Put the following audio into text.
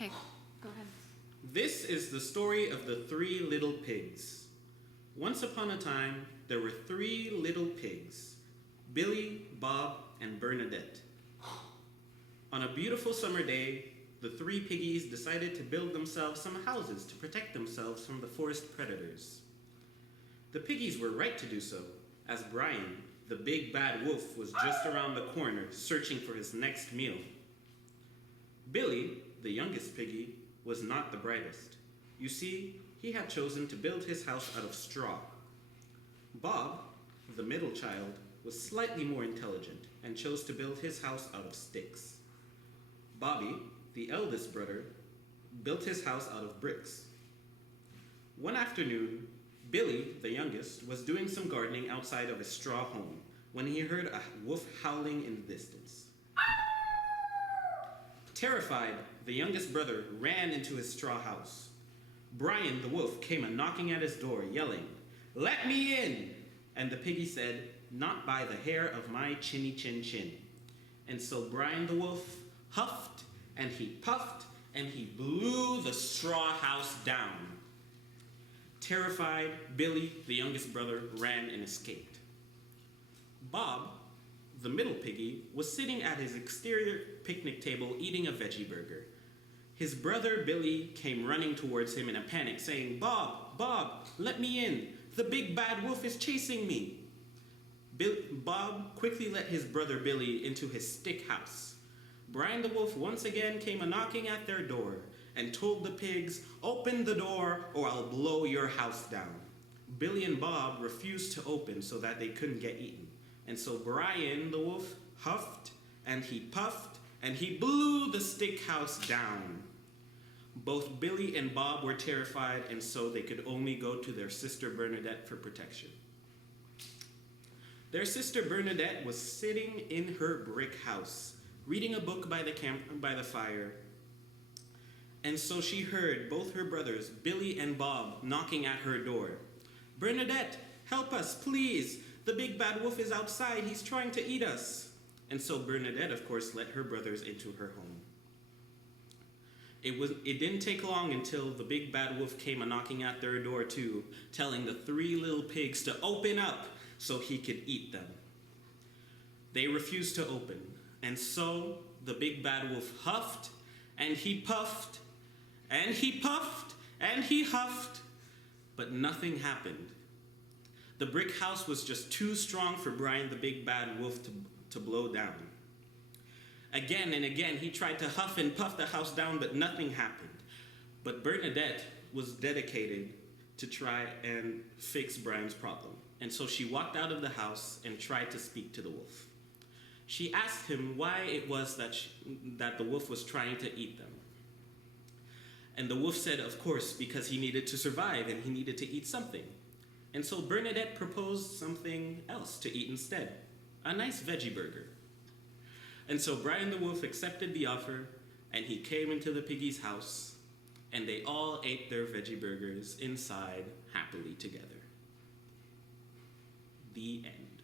Okay, go ahead. This is the story of the three little pigs. Once upon a time, there were three little pigs, Billy, Bob, and Bernadette. On a beautiful summer day, the three piggies decided to build themselves some houses to protect themselves from the forest predators. The piggies were right to do so, as Brian, the big bad wolf, was just around the corner searching for his next meal. Billy, the youngest piggy, was not the brightest. You see, he had chosen to build his house out of straw. Bob, the middle child, was slightly more intelligent and chose to build his house out of sticks. Bobby, the eldest brother, built his house out of bricks. One afternoon, Billy, the youngest, was doing some gardening outside of his straw home when he heard a wolf howling in the distance. Terrified, the youngest brother ran into his straw house. Brian, the wolf, came a-knocking at his door, yelling, "Let me in!" And the piggy said, "Not by the hair of my chinny chin chin." And so Brian the wolf huffed and he puffed and he blew the straw house down. Terrified, Billy, the youngest brother, ran and escaped. Bob, the middle piggy, was sitting at his exterior picnic table eating a veggie burger. His brother Billy came running towards him in a panic, saying, "Bob, Bob, let me in. The big bad wolf is chasing me." Bob quickly let his brother Billy into his stick house. Brian the wolf once again came a-knocking at their door and told the pigs, "Open the door or I'll blow your house down." Billy and Bob refused to open so that they couldn't get eaten. And so Brian the wolf huffed and he puffed and he blew the stick house down. Both Billy and Bob were terrified, and so they could only go to their sister Bernadette for protection. Their sister Bernadette was sitting in her brick house, reading a book by the fire. And so she heard both her brothers, Billy and Bob, knocking at her door. "Bernadette, help us, please. The big bad wolf is outside. He's trying to eat us." And so Bernadette, of course, let her brothers into her home. It didn't take long until the big bad wolf came a-knocking at their door too, telling the three little pigs to open up so he could eat them. They refused to open, and so the big bad wolf huffed, and he puffed, and he puffed, and he huffed, but nothing happened. The brick house was just too strong for Brian the big bad wolf to blow down. Again and again, he tried to huff and puff the house down, but nothing happened. But Bernadette was dedicated to try and fix Brian's problem. And so she walked out of the house and tried to speak to the wolf. She asked him why it was that the wolf was trying to eat them. And the wolf said, of course, because he needed to survive and he needed to eat something. And so Bernadette proposed something else to eat instead, a nice veggie burger. And so Brian the wolf accepted the offer, and he came into the piggies' house, and they all ate their veggie burgers inside happily together. The end.